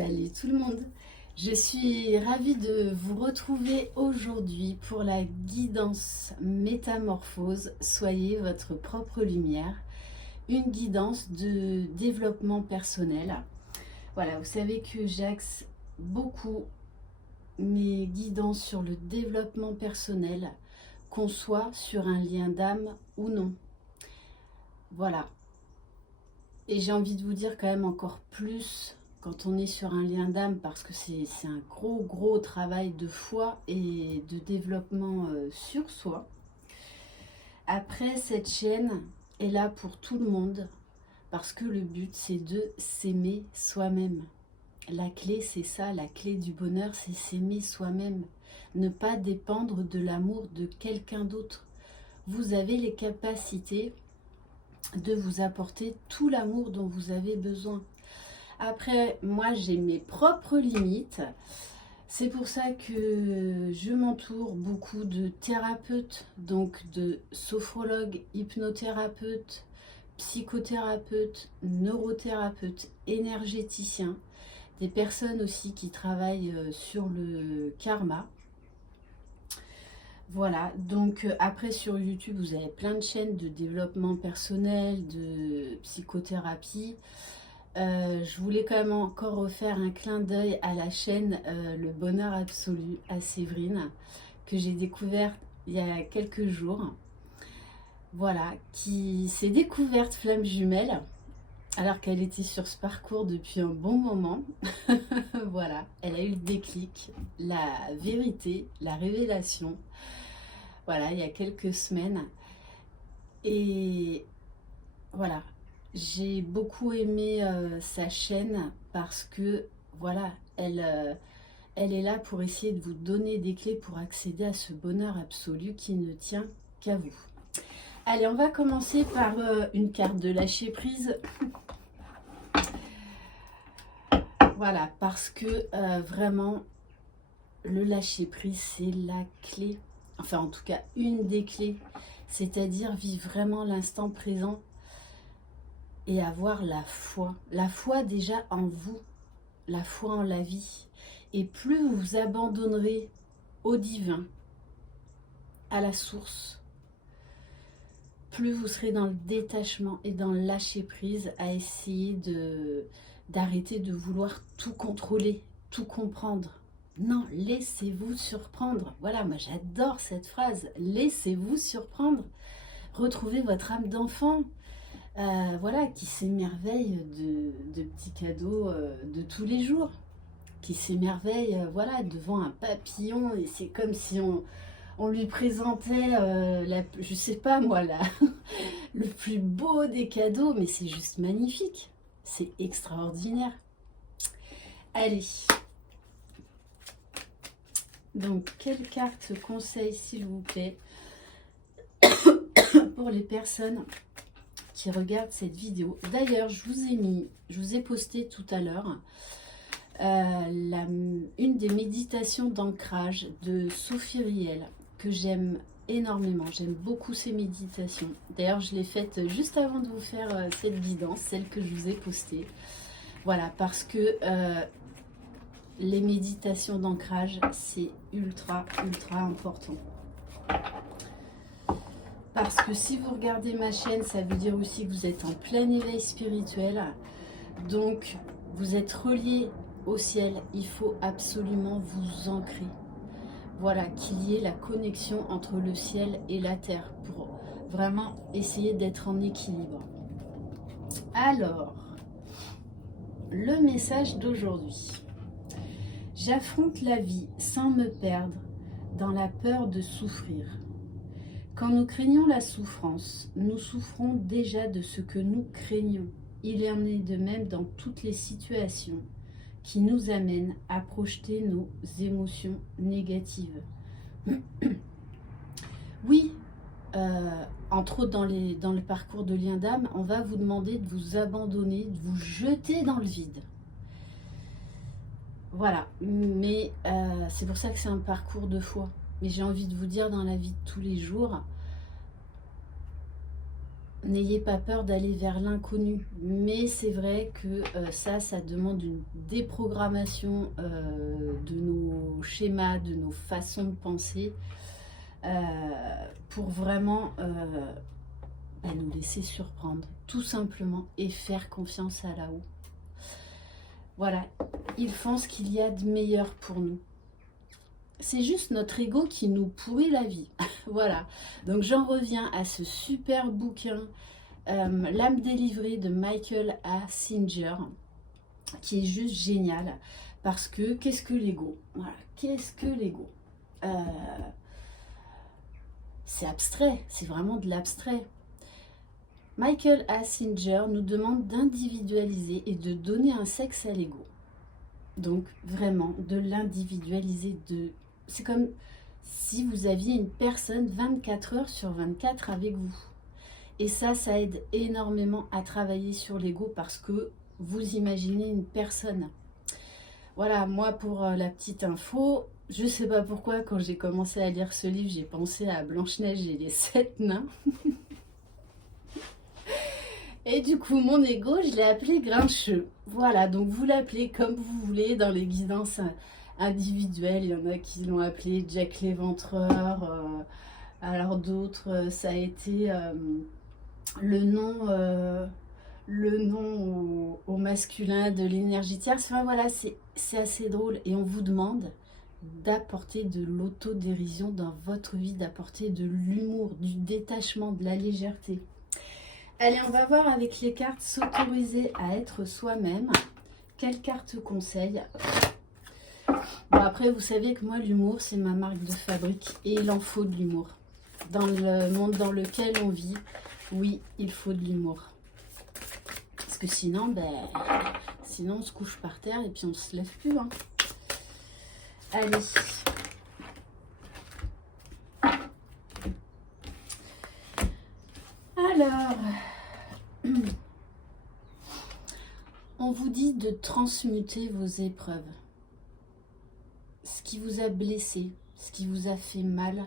Salut tout le monde, je suis ravie de vous retrouver aujourd'hui pour la guidance métamorphose. Soyez votre propre lumière, une guidance de développement personnel. Voilà, vous savez que j'axe beaucoup mes guidances sur le développement personnel, qu'on soit sur un lien d'âme ou non. Voilà, et j'ai envie de vous dire quand même encore plus quand on est sur un lien d'âme, parce que c'est un gros travail de foi et de développement sur soi. Après, cette chaîne est là pour tout le monde, parce que le but c'est de s'aimer soi-même. La clé c'est ça, la clé du bonheur c'est s'aimer soi-même. Ne pas dépendre de l'amour de quelqu'un d'autre. Vous avez les capacités de vous apporter tout l'amour dont vous avez besoin. Après, moi, j'ai mes propres limites. C'est pour ça que je m'entoure beaucoup de thérapeutes, donc de sophrologues, hypnothérapeutes, psychothérapeutes, neurothérapeutes, énergéticiens, des personnes aussi qui travaillent sur le karma. Voilà, donc après sur YouTube, vous avez plein de chaînes de développement personnel, de psychothérapie. Je voulais quand même encore refaire un clin d'œil à la chaîne Le Bonheur Absolu à Séverine, que j'ai découverte il y a quelques jours. Voilà, qui s'est découverte flamme jumelle, alors qu'elle était sur ce parcours depuis un bon moment. Voilà, elle a eu le déclic, la vérité, la révélation. Voilà, il y a quelques semaines. Et voilà, j'ai beaucoup aimé sa chaîne parce que voilà, elle est là pour essayer de vous donner des clés pour accéder à ce bonheur absolu qui ne tient qu'à vous. Allez, on va commencer par une carte de lâcher prise. Voilà, parce que vraiment, le lâcher prise, c'est la clé. Enfin, en tout cas, une des clés. C'est-à-dire vivre vraiment l'instant présent et avoir la foi. La foi déjà en vous, la foi en la vie. Et plus vous vous abandonnerez au divin, à la source, plus vous serez dans le détachement et dans le lâcher prise à essayer d'arrêter de vouloir tout contrôler, tout comprendre. Non, laissez-vous surprendre. Voilà, moi j'adore cette phrase. Laissez-vous surprendre. Retrouvez votre âme d'enfant. Voilà, qui s'émerveille de petits cadeaux de tous les jours, qui s'émerveille voilà, devant un papillon, et c'est comme si on lui présentait, je sais pas moi, le plus beau des cadeaux, mais c'est juste magnifique, c'est extraordinaire. Allez, donc quelle carte conseil s'il vous plaît pour les personnes qui regardent cette vidéo. D'ailleurs, je vous ai posté tout à l'heure une des méditations d'ancrage de Sophie Riel que j'aime énormément. J'aime beaucoup ces méditations. D'ailleurs, je l'ai faite juste avant de vous faire cette guidance, celle que je vous ai postée. Voilà, parce que les méditations d'ancrage, c'est ultra important. Parce que si vous regardez ma chaîne, ça veut dire aussi que vous êtes en plein éveil spirituel. Donc, vous êtes relié au ciel. Il faut absolument vous ancrer. Voilà, qu'il y ait la connexion entre le ciel et la terre pour vraiment essayer d'être en équilibre. Alors, le message d'aujourd'hui. J'affronte la vie sans me perdre dans la peur de souffrir. Quand nous craignons la souffrance, nous souffrons déjà de ce que nous craignons. Il en est de même dans toutes les situations qui nous amènent à projeter nos émotions négatives. Oui, entre autres dans le parcours de lien d'âme, on va vous demander de vous abandonner, de vous jeter dans le vide. Voilà, mais c'est pour ça que c'est un parcours de foi. Mais j'ai envie de vous dire, dans la vie de tous les jours, n'ayez pas peur d'aller vers l'inconnu. Mais c'est vrai que ça demande une déprogrammation de nos schémas, de nos façons de penser, pour vraiment nous laisser surprendre, tout simplement, et faire confiance à là-haut. Voilà, ils font ce qu'il y a de meilleur pour nous. C'est juste notre ego qui nous pourrit la vie. Voilà, donc j'en reviens à ce super bouquin, L'âme délivrée de Michael A. Singer, qui est juste génial. Parce que, qu'est-ce que l'ego? Voilà, qu'est-ce que l'ego? C'est abstrait, c'est vraiment de l'abstrait. Michael A. Singer nous demande d'individualiser et de donner un sexe à l'ego. Donc vraiment de l'individualiser. C'est comme si vous aviez une personne 24 heures sur 24 avec vous. Et ça aide énormément à travailler sur l'ego parce que vous imaginez une personne. Voilà, moi pour la petite info, je sais pas pourquoi quand j'ai commencé à lire ce livre, j'ai pensé à Blanche-Neige et les 7 nains. Et du coup, mon ego, je l'ai appelé Grincheux. Voilà, donc vous l'appelez comme vous voulez dans les guidances individuelles. Il y en a qui l'ont appelé Jack l'Éventreur. Alors d'autres, ça a été le nom au masculin de l'énergie tierce. Enfin voilà, c'est assez drôle. Et on vous demande d'apporter de l'autodérision dans votre vie, d'apporter de l'humour, du détachement, de la légèreté. Allez, on va voir avec les cartes s'autoriser à être soi-même. Quelle carte conseille? Bon, après, vous savez que moi, l'humour, c'est ma marque de fabrique. Et il en faut de l'humour. Dans le monde dans lequel on vit, oui, il faut de l'humour. Parce que sinon, sinon, on se couche par terre et puis on se lève plus. Hein. Allez. Alors... On vous dit de transmuter vos épreuves. Ce qui vous a blessé, ce qui vous a fait mal,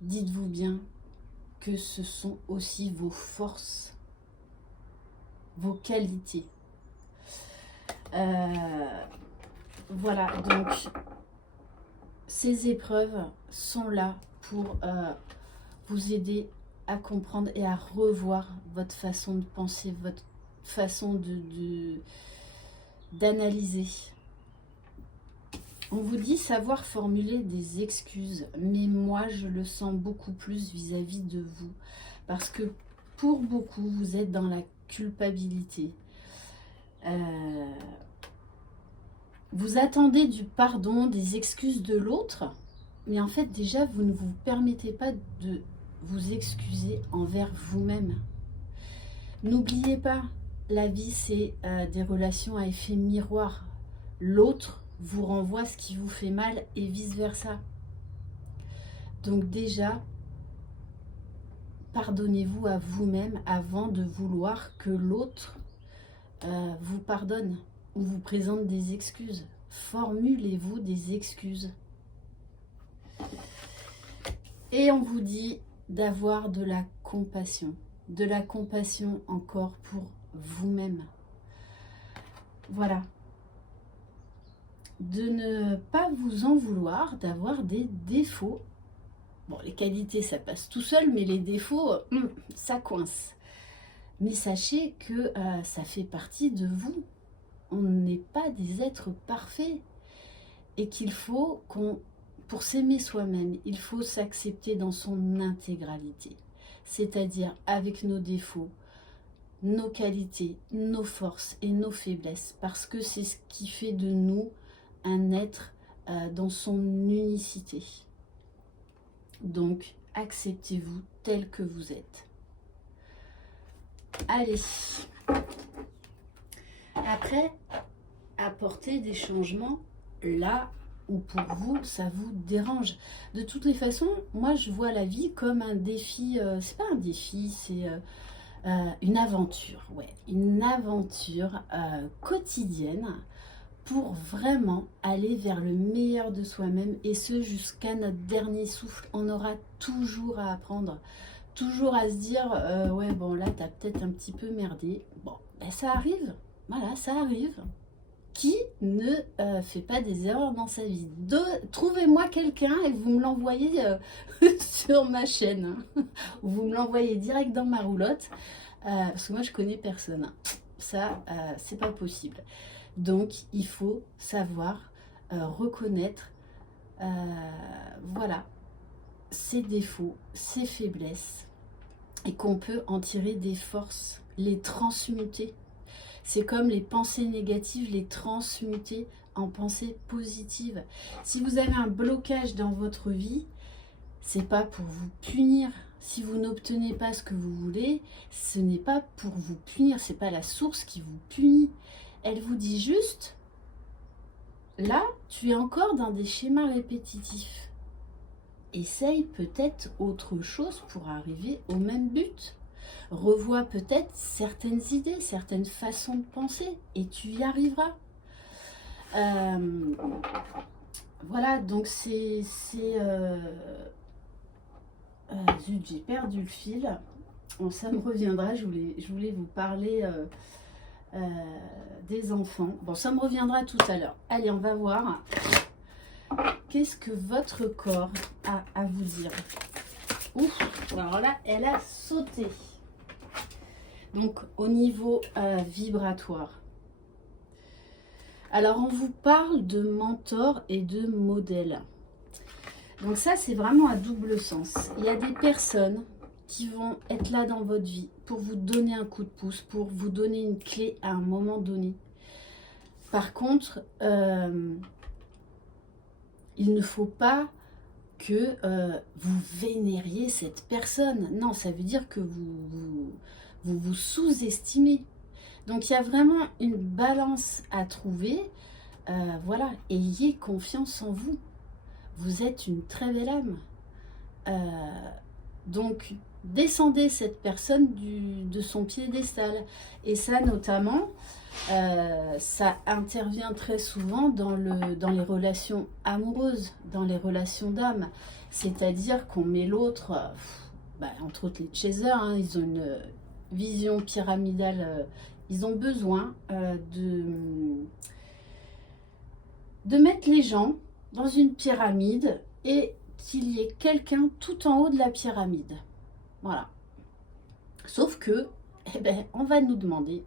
dites-vous bien que ce sont aussi vos forces, vos qualités. Voilà, donc ces épreuves sont là pour vous aider à comprendre et à revoir votre façon de penser, votre façon d'analyser. On vous dit savoir formuler des excuses, mais moi je le sens beaucoup plus vis-à-vis de vous, parce que pour beaucoup vous êtes dans la culpabilité. Vous attendez du pardon, des excuses de l'autre, mais en fait déjà vous ne vous permettez pas de vous excuser envers vous-même. N'oubliez pas, la vie c'est des relations à effet miroir. L'autre vous renvoie ce qui vous fait mal et vice versa. Donc déjà, pardonnez-vous à vous-même avant de vouloir que l'autre vous pardonne ou vous présente des excuses. Formulez-vous des excuses. Et on vous dit d'avoir de la compassion encore pour vous-même. Voilà. De ne pas vous en vouloir d'avoir des défauts. Bon, les qualités, ça passe tout seul, mais les défauts, ça coince. Mais sachez que ça fait partie de vous. On n'est pas des êtres parfaits. Et qu'il faut pour s'aimer soi-même, il faut s'accepter dans son intégralité. C'est-à-dire avec nos défauts, nos qualités, nos forces et nos faiblesses. Parce que c'est ce qui fait de nous un être dans son unicité. Donc, acceptez-vous tel que vous êtes. Allez. Après, apportez des changements là où pour vous, ça vous dérange. De toutes les façons, moi, je vois la vie comme un défi. C'est pas un défi, c'est une aventure. Ouais, une aventure quotidienne pour vraiment aller vers le meilleur de soi-même et ce jusqu'à notre dernier souffle. On aura toujours à apprendre, toujours à se dire ouais bon là t'as peut-être un petit peu merdé. Bon, ben, ça arrive, voilà, ça arrive. Qui ne fait pas des erreurs dans sa vie? Trouvez-moi quelqu'un et vous me l'envoyez sur ma chaîne. Ou vous me l'envoyez direct dans ma roulotte. Parce que moi je connais personne. Ça, c'est pas possible. Donc il faut savoir reconnaître voilà, ses défauts, ses faiblesses, et qu'on peut en tirer des forces, les transmuter. C'est comme les pensées négatives, les transmuter en pensées positives. Si vous avez un blocage dans votre vie, c'est pas pour vous punir. Si vous n'obtenez pas ce que vous voulez, ce n'est pas pour vous punir, c'est pas la source qui vous punit. Elle vous dit juste, là, tu es encore dans des schémas répétitifs. Essaye peut-être autre chose pour arriver au même but. Revois peut-être certaines idées, certaines façons de penser et tu y arriveras. Voilà, donc c'est zut, j'ai perdu le fil. Bon, ça me reviendra, je voulais vous parler des enfants. Bon, ça me reviendra tout à l'heure. Allez, on va voir. Qu'est-ce que votre corps a à vous dire? Ouf, alors là, elle a sauté. Donc, au niveau vibratoire. Alors, on vous parle de mentor et de modèle. Donc ça, c'est vraiment à double sens. Il y a des personnes qui vont être là dans votre vie pour vous donner un coup de pouce, pour vous donner une clé à un moment donné. Par contre, il ne faut pas que vous vénériez cette personne. Non, ça veut dire que vous sous-estimez. Donc, il y a vraiment une balance à trouver. Voilà, ayez confiance en vous. Vous êtes une très belle âme. Donc, descendez cette personne de son piédestal. Et ça, notamment, ça intervient très souvent dans les relations amoureuses, dans les relations d'âme. C'est-à-dire qu'on met l'autre, entre autres les chasers, hein, ils ont une vision pyramidale, ils ont besoin de mettre les gens dans une pyramide et qu'il y ait quelqu'un tout en haut de la pyramide. Voilà. Sauf que, on va nous demander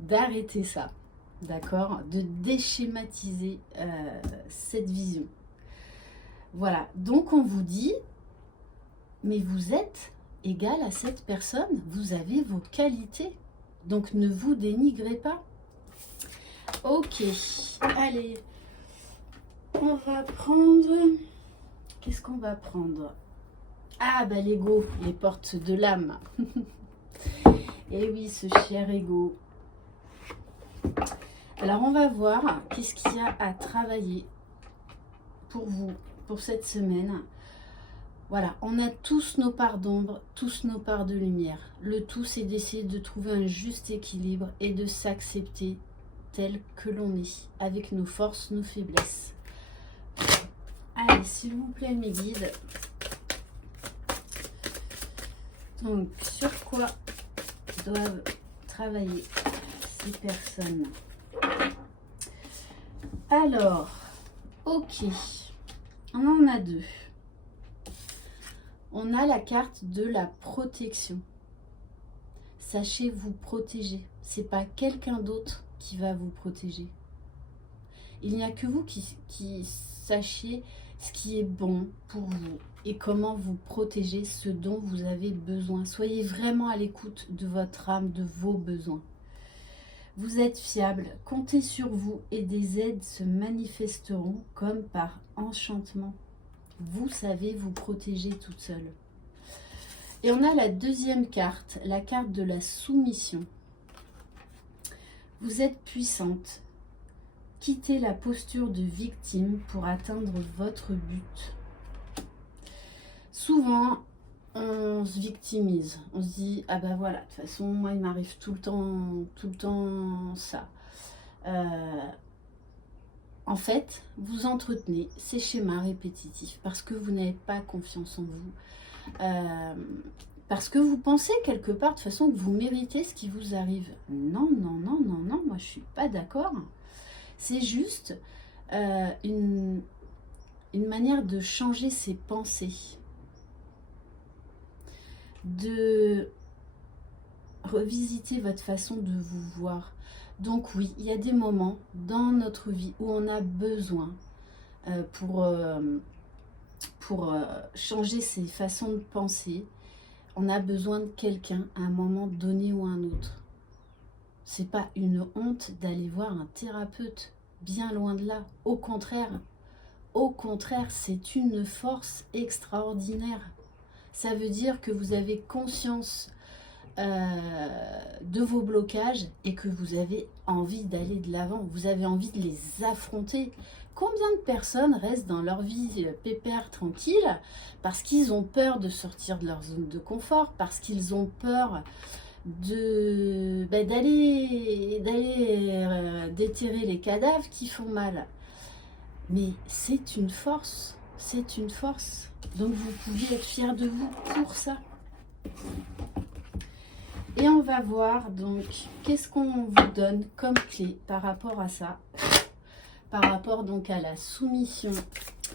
d'arrêter ça, d'accord? De déschématiser cette vision. Voilà. Donc, on vous dit, mais vous êtes égal à cette personne, vous avez vos qualités. Donc, ne vous dénigrez pas. Ok, allez. On va prendre... Qu'est-ce qu'on va prendre? Ah, l'ego, les portes de l'âme. Et oui, ce cher ego. Alors, on va voir qu'est-ce qu'il y a à travailler pour vous, pour cette semaine. Voilà, on a tous nos parts d'ombre, tous nos parts de lumière. Le tout, c'est d'essayer de trouver un juste équilibre et de s'accepter tel que l'on est, avec nos forces, nos faiblesses. Allez, s'il vous plaît, mes guides. Donc, sur quoi doivent travailler ces personnes? Alors, ok. On en a deux. On a la carte de la protection. Sachez vous protéger. C'est pas quelqu'un d'autre qui va vous protéger. Il n'y a que vous qui sachiez ce qui est bon pour vous et comment vous protéger ce dont vous avez besoin. Soyez vraiment à l'écoute de votre âme, de vos besoins. Vous êtes fiable, comptez sur vous et des aides se manifesteront comme par enchantement. Vous savez vous protéger toute seule. Et on a la deuxième carte, la carte de la soumission. Vous êtes puissante. Quittez la posture de victime pour atteindre votre but. Souvent, on se victimise. On se dit, ah ben voilà, de toute façon, moi, il m'arrive tout le temps ça. En fait, vous entretenez ces schémas répétitifs parce que vous n'avez pas confiance en vous. Parce que vous pensez quelque part, de toute façon, que vous méritez ce qui vous arrive. Non, non, non, non, non, moi je suis pas d'accord. C'est juste une manière de changer ses pensées, de revisiter votre façon de vous voir. Donc oui, il y a des moments dans notre vie où on a besoin pour changer ses façons de penser, on a besoin de quelqu'un à un moment donné ou un autre. C'est pas une honte d'aller voir un thérapeute, bien loin de là. Au contraire, c'est une force extraordinaire. Ça veut dire que vous avez conscience de vos blocages et que vous avez envie d'aller de l'avant, vous avez envie de les affronter. Combien de personnes restent dans leur vie pépère, tranquille, parce qu'ils ont peur de sortir de leur zone de confort, parce qu'ils ont peur d'aller déterrer les cadavres qui font mal. Mais c'est une force, c'est une force. Donc vous pouvez être fiers de vous pour ça. Et on va voir donc qu'est-ce qu'on vous donne comme clé par rapport à ça, par rapport donc à la soumission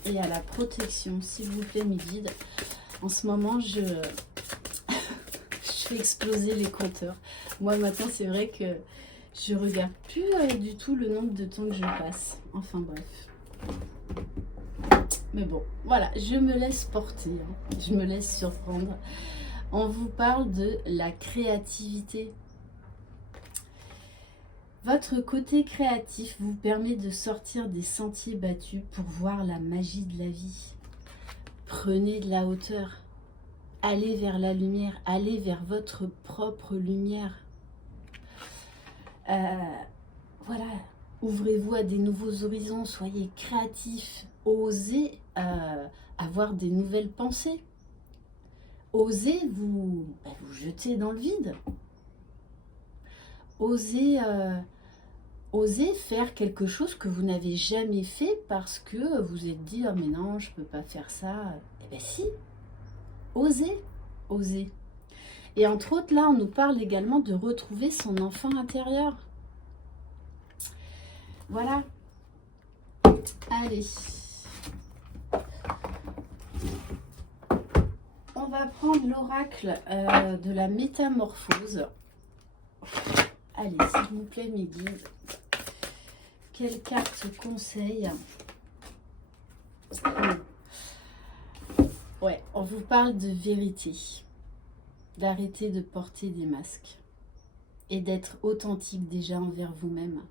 et à la protection, s'il vous plaît mes guides. En ce moment, je fais exploser les compteurs. Moi maintenant, c'est vrai que je regarde plus du tout le nombre de temps que je passe. Enfin bref. Mais bon, voilà, je me laisse porter, hein. Je me laisse surprendre. On vous parle de la créativité. Votre côté créatif vous permet de sortir des sentiers battus pour voir la magie de la vie. Prenez de la hauteur. Allez vers la lumière. Allez vers votre propre lumière. Voilà. Ouvrez-vous à des nouveaux horizons. Soyez créatifs. Osez avoir des nouvelles pensées. Osez vous jeter dans le vide. Osez faire quelque chose que vous n'avez jamais fait parce que vous êtes dit « Oh mais non, je ne peux pas faire ça ». Eh bien si, osez, osez. Et entre autres, là, on nous parle également de retrouver son enfant intérieur. Voilà. Allez. On va prendre l'oracle de la métamorphose. Allez, s'il vous plaît, mes guides. Quelle carte conseille? Ouais, on vous parle de vérité. D'arrêter de porter des masques. Et d'être authentique déjà envers vous-même.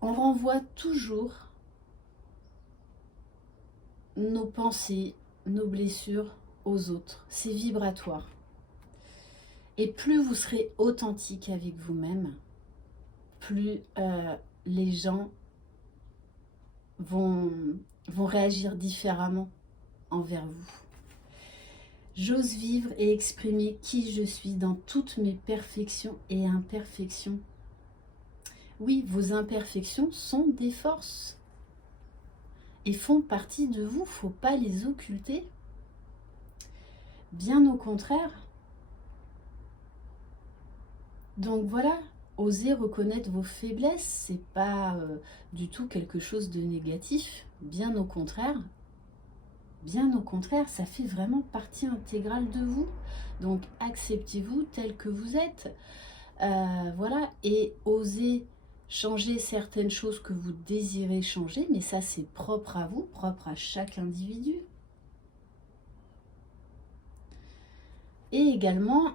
On renvoie toujours nos pensées, nos blessures aux autres. C'est vibratoire. Et plus vous serez authentique avec vous-même, plus les gens vont réagir différemment envers vous. J'ose vivre et exprimer qui je suis dans toutes mes perfections et imperfections. Oui, vos imperfections sont des forces et font partie de vous, faut pas les occulter. Bien au contraire. Donc voilà, osez reconnaître vos faiblesses, c'est pas du tout quelque chose de négatif, bien au contraire. Bien au contraire, ça fait vraiment partie intégrale de vous. Donc acceptez-vous tel que vous êtes. Voilà, et osez changer certaines choses que vous désirez changer, mais ça c'est propre à vous, propre à chaque individu. Et également,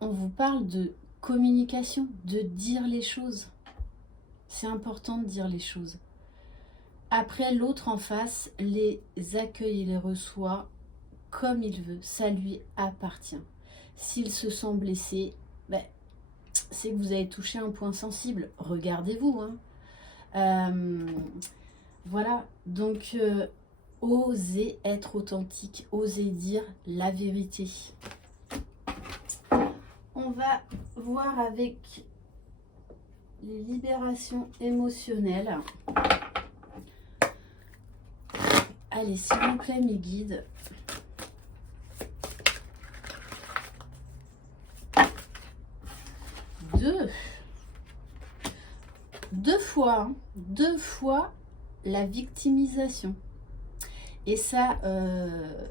on vous parle de communication, de dire les choses. C'est important de dire les choses. Après, l'autre en face les accueille et les reçoit comme il veut. Ça lui appartient. S'il se sent blessé, ben, c'est que vous avez touché un point sensible. Regardez-vous. Hein. Voilà. Donc, osez être authentique. Osez dire la vérité. On va voir avec les libérations émotionnelles. Allez, s'il vous plaît, mes guides. Deux fois la victimisation. Et ça,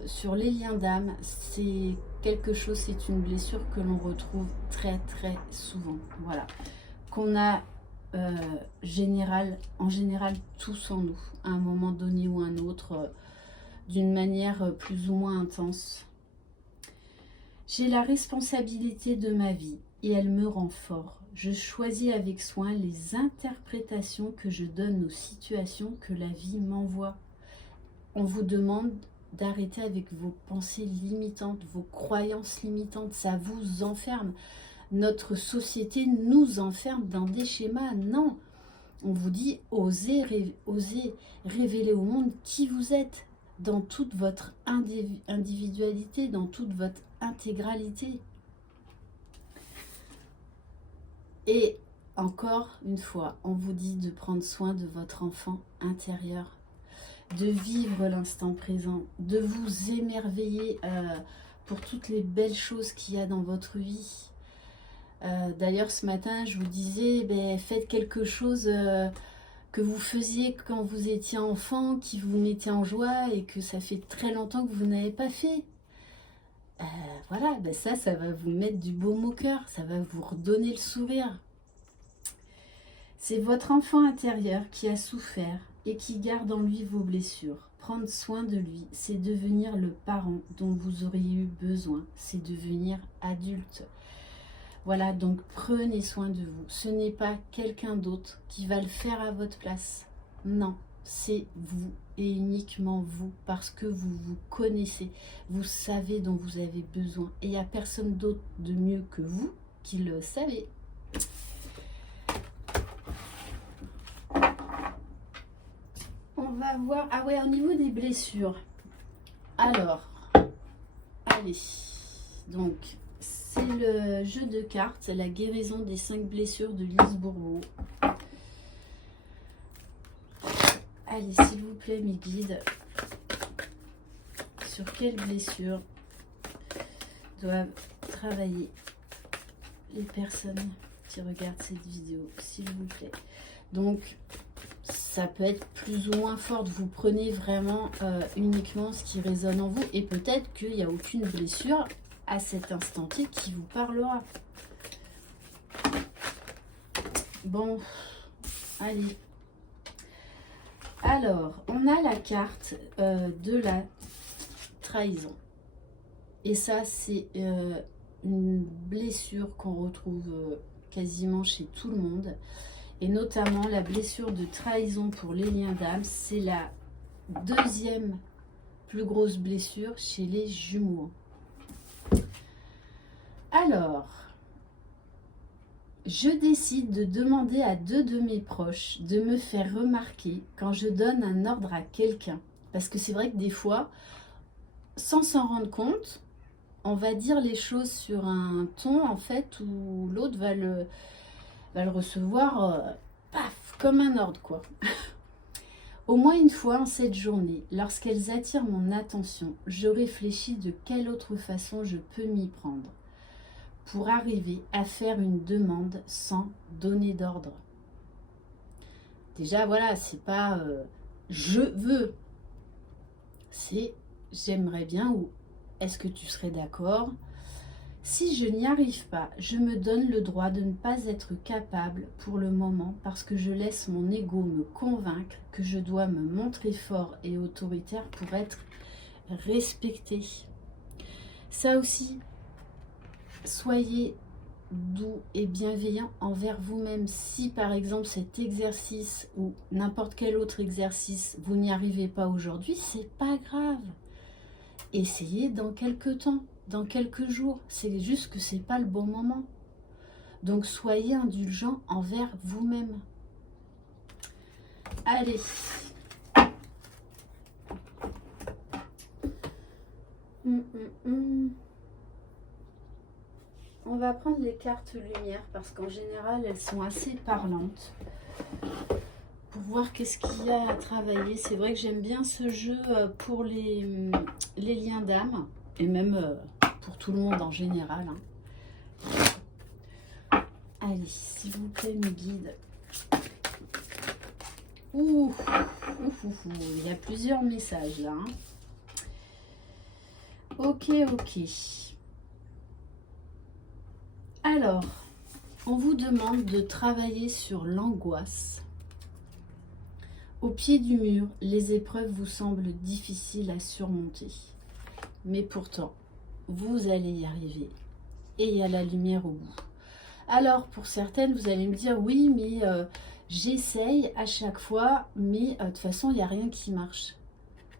sur les liens d'âme, c'est quelque chose, c'est une blessure que l'on retrouve très très souvent. Voilà. Qu'on a en général tous en nous, à un moment donné ou un autre, d'une manière plus ou moins intense. J'ai la responsabilité de ma vie et elle me rend fort. Je choisis avec soin les interprétations que je donne aux situations que la vie m'envoie. On vous demande d'arrêter avec vos pensées limitantes, vos croyances limitantes. Ça vous enferme. Notre société nous enferme dans des schémas. Non, on vous dit osez révéler au monde qui vous êtes dans toute votre individualité, dans toute votre intégralité. Et encore une fois, on vous dit de prendre soin de votre enfant intérieur, de vivre l'instant présent, de vous émerveiller pour toutes les belles choses qu'il y a dans votre vie. D'ailleurs, ce matin, je vous disais, faites quelque chose que vous faisiez quand vous étiez enfant, qui vous mettait en joie et que ça fait très longtemps que vous n'avez pas fait. Voilà, ça va vous mettre du baume au cœur, ça va vous redonner le sourire. C'est votre enfant intérieur qui a souffert et qui garde en lui vos blessures. Prendre soin de lui, c'est devenir le parent dont vous auriez eu besoin, c'est devenir adulte. Voilà, donc prenez soin de vous. Ce n'est pas quelqu'un d'autre qui va le faire à votre place. Non, c'est vous et uniquement vous, parce que vous vous connaissez, vous savez dont vous avez besoin. Et il n'y a personne d'autre de mieux que vous qui le savez. On va voir, ah ouais, au niveau des blessures. Alors, allez, donc, c'est le jeu de cartes, c'est la guérison des 5 blessures de Lise Bourbeau. Allez, s'il vous plaît, mes guides, sur quelles blessures doivent travailler les personnes qui regardent cette vidéo, s'il vous plaît. Donc, ça peut être plus ou moins fort. Vous prenez vraiment uniquement ce qui résonne en vous. Et peut-être qu'il n'y a aucune blessure à cet instant-ci qui vous parlera. Bon, allez. Alors, on a la carte de la trahison. Et ça, c'est une blessure qu'on retrouve quasiment chez tout le monde. Et notamment la blessure de trahison pour les liens d'âme, c'est la deuxième plus grosse blessure chez les jumeaux. Alors, je décide de demander à 2 de mes proches de me faire remarquer quand je donne un ordre à quelqu'un. Parce que c'est vrai que des fois, sans s'en rendre compte, on va dire les choses sur un ton en fait où l'autre va le recevoir paf, comme un ordre quoi. Au moins une fois en cette journée, lorsqu'elles attirent mon attention, je réfléchis de quelle autre façon je peux m'y prendre pour arriver à faire une demande sans donner d'ordre. Déjà voilà, c'est pas je veux, c'est j'aimerais bien ou est-ce que tu serais d'accord? Si je n'y arrive pas, je me donne le droit de ne pas être capable pour le moment parce que je laisse mon ego me convaincre que je dois me montrer fort et autoritaire pour être respecté. Ça aussi, soyez doux et bienveillant envers vous-même. Si par exemple cet exercice ou n'importe quel autre exercice, vous n'y arrivez pas aujourd'hui, c'est pas grave. Essayez dans quelques temps. Dans quelques jours, c'est juste que c'est pas le bon moment. Donc soyez indulgent envers vous-même. Allez. On va prendre les cartes lumière parce qu'en général elles sont assez parlantes pour voir qu'est-ce qu'il y a à travailler. C'est vrai que j'aime bien ce jeu pour les liens d'âme et même pour tout le monde en général. Allez, s'il vous plaît, mes guides. Ouh, il y a plusieurs messages là. Ok. Alors, on vous demande de travailler sur l'angoisse. Au pied du mur, les épreuves vous semblent difficiles à surmonter. Mais pourtant, vous allez y arriver. Et il y a la lumière au bout. Alors, pour certaines, vous allez me dire, oui, mais j'essaye à chaque fois, mais de toute façon, il n'y a rien qui marche.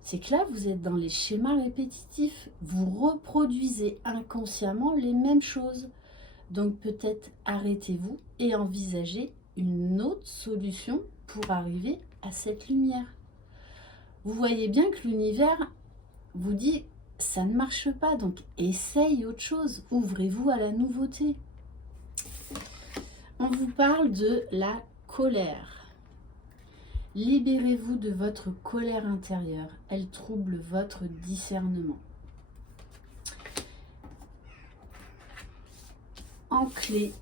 C'est que là, vous êtes dans les schémas répétitifs. Vous reproduisez inconsciemment les mêmes choses. Donc, peut-être arrêtez-vous et envisagez une autre solution pour arriver à cette lumière. Vous voyez bien que l'univers vous dit, ça ne marche pas, donc essaye autre chose. Ouvrez-vous à la nouveauté. On vous parle de la colère. Libérez-vous de votre colère intérieure. Elle trouble votre discernement. En clé,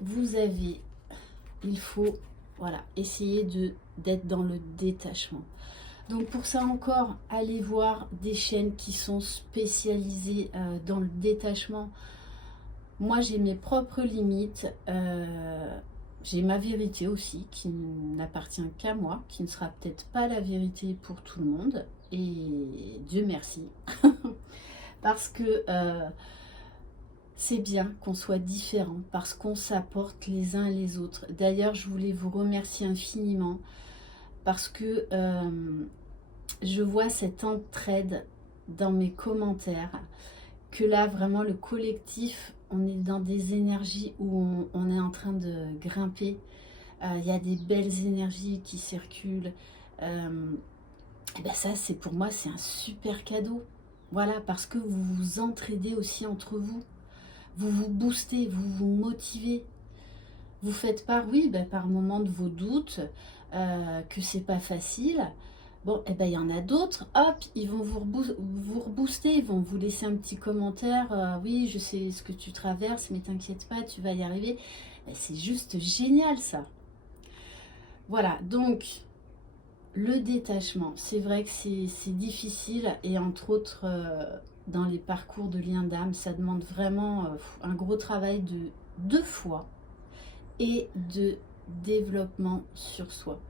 vous avez, il faut essayer d'être dans le détachement. Donc pour ça encore, allez voir des chaînes qui sont spécialisées dans le détachement. Moi, j'ai mes propres limites. J'ai ma vérité aussi qui n'appartient qu'à moi, qui ne sera peut-être pas la vérité pour tout le monde. Et Dieu merci. Parce que c'est bien qu'on soit différents, parce qu'on s'apporte les uns les autres. D'ailleurs, je voulais vous remercier infiniment parce que je vois cette entraide dans mes commentaires, que là, vraiment, le collectif, on est dans des énergies où on est en train de grimper. Il y a des belles énergies qui circulent. Et ben ça, c'est pour moi, c'est un super cadeau. Voilà, parce que vous vous entraidez aussi entre vous. Vous vous boostez, vous vous motivez. Vous faites part, oui, par moment de vos doutes, que c'est pas facile. Bon, et il y en a d'autres, hop, ils vont vous rebooster, ils vont vous laisser un petit commentaire. Oui, je sais ce que tu traverses, mais t'inquiète pas, tu vas y arriver. C'est juste génial, ça. Voilà, donc, le détachement, c'est vrai que c'est difficile, et entre autres, dans les parcours de lien d'âme, ça demande vraiment un gros travail de foi et de développement sur soi.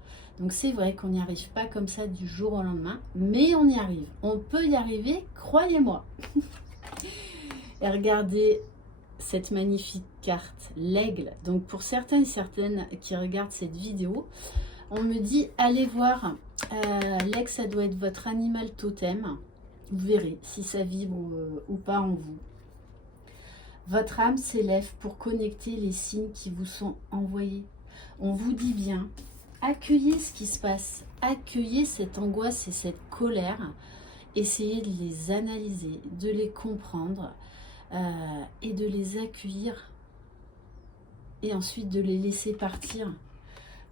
Donc c'est vrai qu'on n'y arrive pas comme ça du jour au lendemain, mais on y arrive. On peut y arriver, croyez-moi. Et regardez cette magnifique carte, l'aigle. Donc pour certains et certaines qui regardent cette vidéo, on me dit, allez voir, l'aigle, ça doit être votre animal totem. Vous verrez si ça vibre ou pas en vous. Votre âme s'élève pour connecter les signes qui vous sont envoyés. On vous dit bien, accueillez ce qui se passe, accueillez cette angoisse et cette colère, essayez de les analyser, de les comprendre et de les accueillir et ensuite de les laisser partir.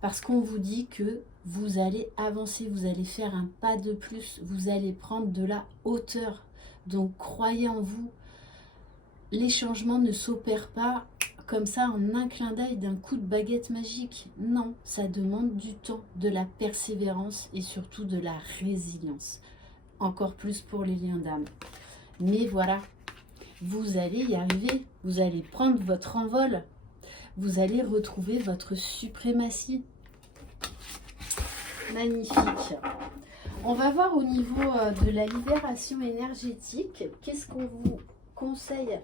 Parce qu'on vous dit que vous allez avancer, vous allez faire un pas de plus, vous allez prendre de la hauteur. Donc croyez en vous. Les changements ne s'opèrent pas comme ça en un clin d'œil d'un coup de baguette magique. Non, ça demande du temps, de la persévérance et surtout de la résilience. Encore plus pour les liens d'âme. Mais voilà, vous allez y arriver. Vous allez prendre votre envol. Vous allez retrouver votre suprématie. Magnifique. On va voir au niveau de la libération énergétique. Qu'est-ce qu'on vous conseille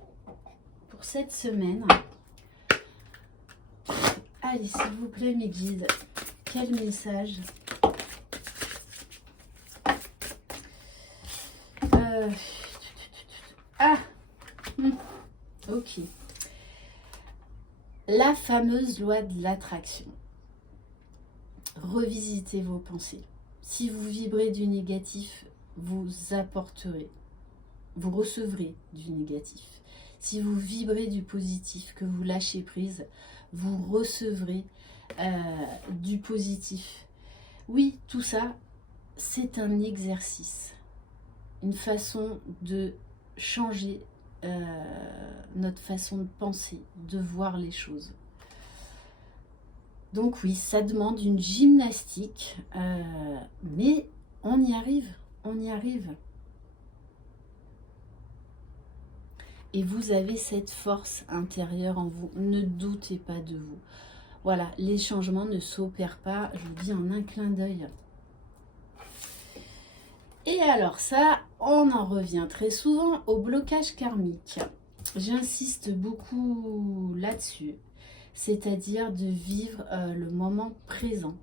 pour cette semaine? Allez, s'il vous plaît, mes guides, quel message? Ok. La fameuse loi de l'attraction. Revisitez vos pensées. Si vous vibrez du négatif, vous apporterez, vous recevrez du négatif. Si vous vibrez du positif, que vous lâchez prise, vous recevrez du positif. Oui, tout ça, c'est un exercice, une façon de changer notre façon de penser, de voir les choses. Donc oui, ça demande une gymnastique, mais on y arrive, on y arrive. Et vous avez cette force intérieure en vous, ne doutez pas de vous. Voilà, les changements ne s'opèrent pas, je vous dis, en un clin d'œil. Et alors ça, on en revient très souvent au blocage karmique. J'insiste beaucoup là-dessus, c'est-à-dire de vivre le moment présent.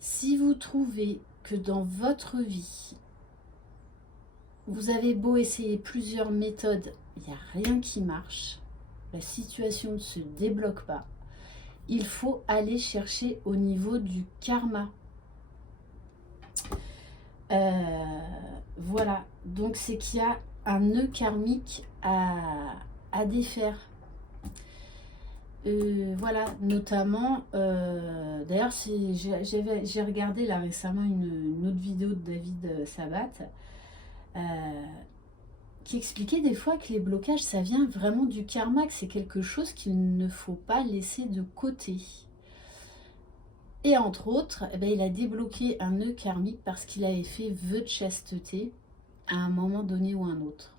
Si vous trouvez que dans votre vie, vous avez beau essayer plusieurs méthodes, il n'y a rien qui marche, la situation ne se débloque pas, il faut aller chercher au niveau du karma. Voilà, donc c'est qu'il y a un nœud karmique à défaire. Voilà, notamment, d'ailleurs j'ai regardé là récemment une autre vidéo de David Sabat qui expliquait des fois que les blocages ça vient vraiment du karma, que c'est quelque chose qu'il ne faut pas laisser de côté. Et entre autres, eh ben, il a débloqué un nœud karmique parce qu'il avait fait vœu de chasteté à un moment donné ou un autre.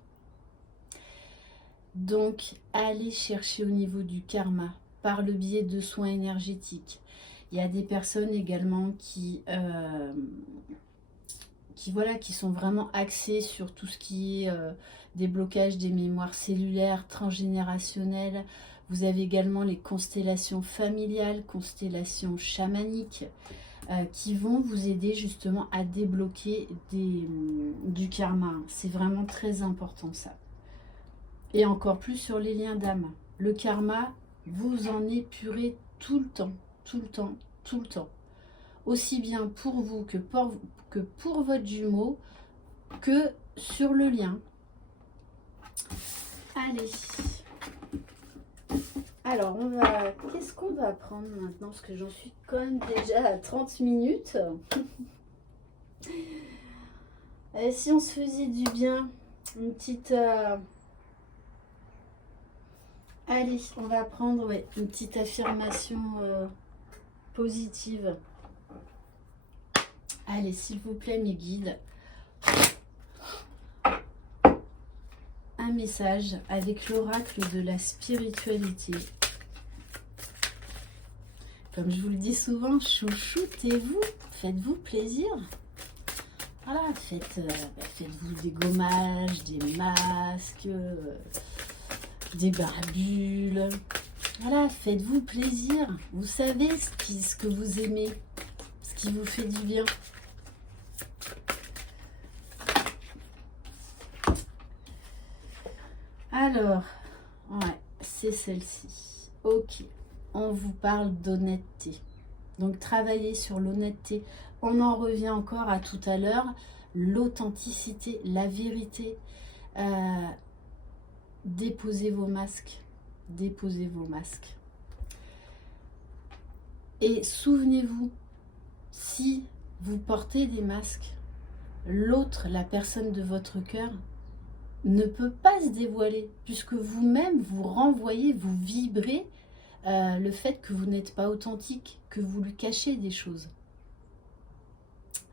Donc, allez chercher au niveau du karma par le biais de soins énergétiques. Il y a des personnes également qui sont vraiment axées sur tout ce qui est déblocage des mémoires cellulaires, transgénérationnelles. Vous avez également les constellations familiales, constellations chamaniques, qui vont vous aider justement à débloquer du karma. C'est vraiment très important ça. Et encore plus sur les liens d'âme. Le karma, vous en épurez tout le temps, tout le temps, tout le temps. Aussi bien pour vous que pour votre jumeau, que sur le lien. Allez. Alors, qu'est-ce qu'on va prendre maintenant? Parce que j'en suis quand même déjà à 30 minutes. Et si on se faisait du bien, une petite... Allez, on va prendre une petite affirmation positive. Allez, s'il vous plaît, mes guides. Un message avec l'oracle de la spiritualité. Comme je vous le dis souvent, chouchoutez-vous, faites-vous plaisir. Voilà, faites-vous des gommages, des masques, des barbules. Voilà, faites-vous plaisir. Vous savez ce que vous aimez, ce qui vous fait du bien. Alors, ouais, c'est celle-ci. Ok, on vous parle d'honnêteté. Donc, travaillez sur l'honnêteté. On en revient encore à tout à l'heure. L'authenticité, la vérité. Déposez vos masques. Déposez vos masques. Et souvenez-vous, si vous portez des masques, l'autre, la personne de votre cœur, ne peut pas se dévoiler, puisque vous-même, vous renvoyez, vous vibrez le fait que vous n'êtes pas authentique, que vous lui cachez des choses.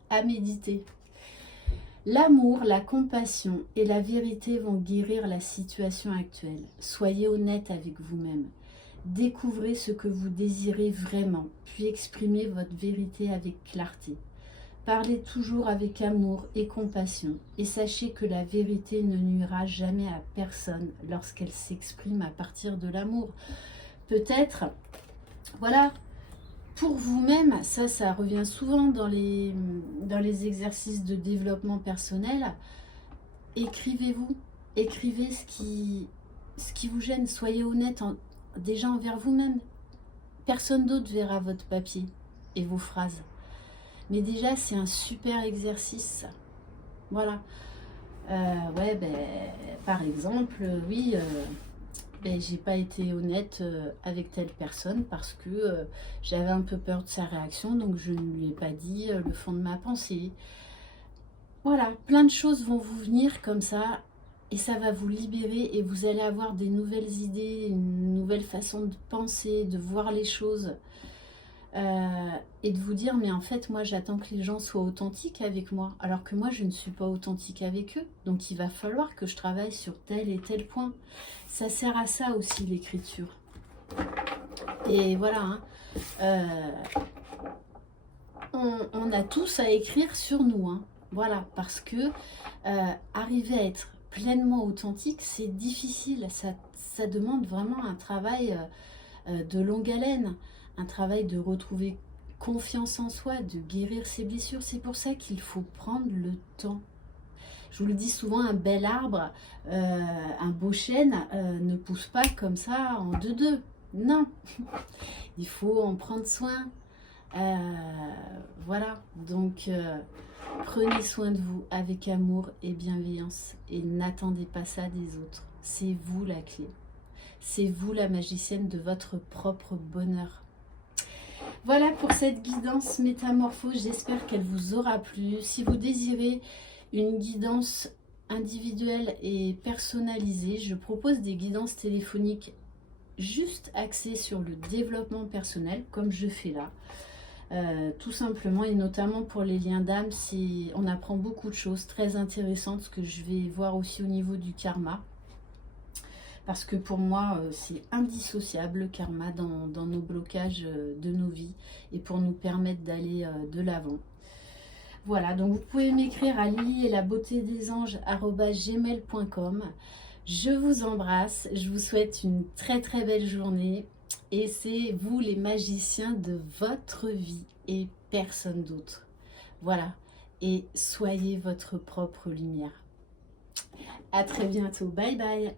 À méditer. L'amour, la compassion et la vérité vont guérir la situation actuelle. Soyez honnête avec vous-même. Découvrez ce que vous désirez vraiment, puis exprimez votre vérité avec clarté. Parlez toujours avec amour et compassion et sachez que la vérité ne nuira jamais à personne lorsqu'elle s'exprime à partir de l'amour. Peut-être, voilà, pour vous-même, ça revient souvent dans les exercices de développement personnel. Écrivez-vous, écrivez ce qui vous gêne, soyez honnête déjà envers vous-même. Personne d'autre verra votre papier et vos phrases. Mais déjà, c'est un super exercice. Voilà. Par exemple, oui, ben, j'ai pas été honnête avec telle personne parce que j'avais un peu peur de sa réaction, donc je ne lui ai pas dit le fond de ma pensée. Voilà, plein de choses vont vous venir comme ça et ça va vous libérer et vous allez avoir des nouvelles idées, une nouvelle façon de penser, de voir les choses et de vous dire mais en fait moi j'attends que les gens soient authentiques avec moi alors que moi je ne suis pas authentique avec eux, donc il va falloir que je travaille sur tel et tel point. Ça sert à ça aussi l'écriture. Et voilà, hein, on a tous à écrire sur nous, hein. Voilà, parce que arriver à être pleinement authentique, c'est difficile. Ça demande vraiment un travail de longue haleine, un travail de retrouver confiance en soi, de guérir ses blessures. C'est pour ça qu'il faut prendre le temps. Je vous le dis souvent, un bel arbre, un beau chêne ne pousse pas comme ça en deux. Non, il faut en prendre soin. Voilà, donc prenez soin de vous avec amour et bienveillance et n'attendez pas ça des autres. C'est vous la clé. C'est vous la magicienne de votre propre bonheur. Voilà pour cette guidance métamorphose, j'espère qu'elle vous aura plu. Si vous désirez une guidance individuelle et personnalisée, je propose des guidances téléphoniques juste axées sur le développement personnel, comme je fais là. Tout simplement, et notamment pour les liens d'âme, on apprend beaucoup de choses très intéressantes, ce que je vais voir aussi au niveau du karma. Parce que pour moi, c'est indissociable le karma dans nos blocages de nos vies et pour nous permettre d'aller de l'avant. Voilà, donc vous pouvez m'écrire à lily-et-la-beauté-des-anges@gmail.com. Je vous embrasse, je vous souhaite une très très belle journée et c'est vous les magiciens de votre vie et personne d'autre. Voilà, et soyez votre propre lumière. À très bientôt, bye bye.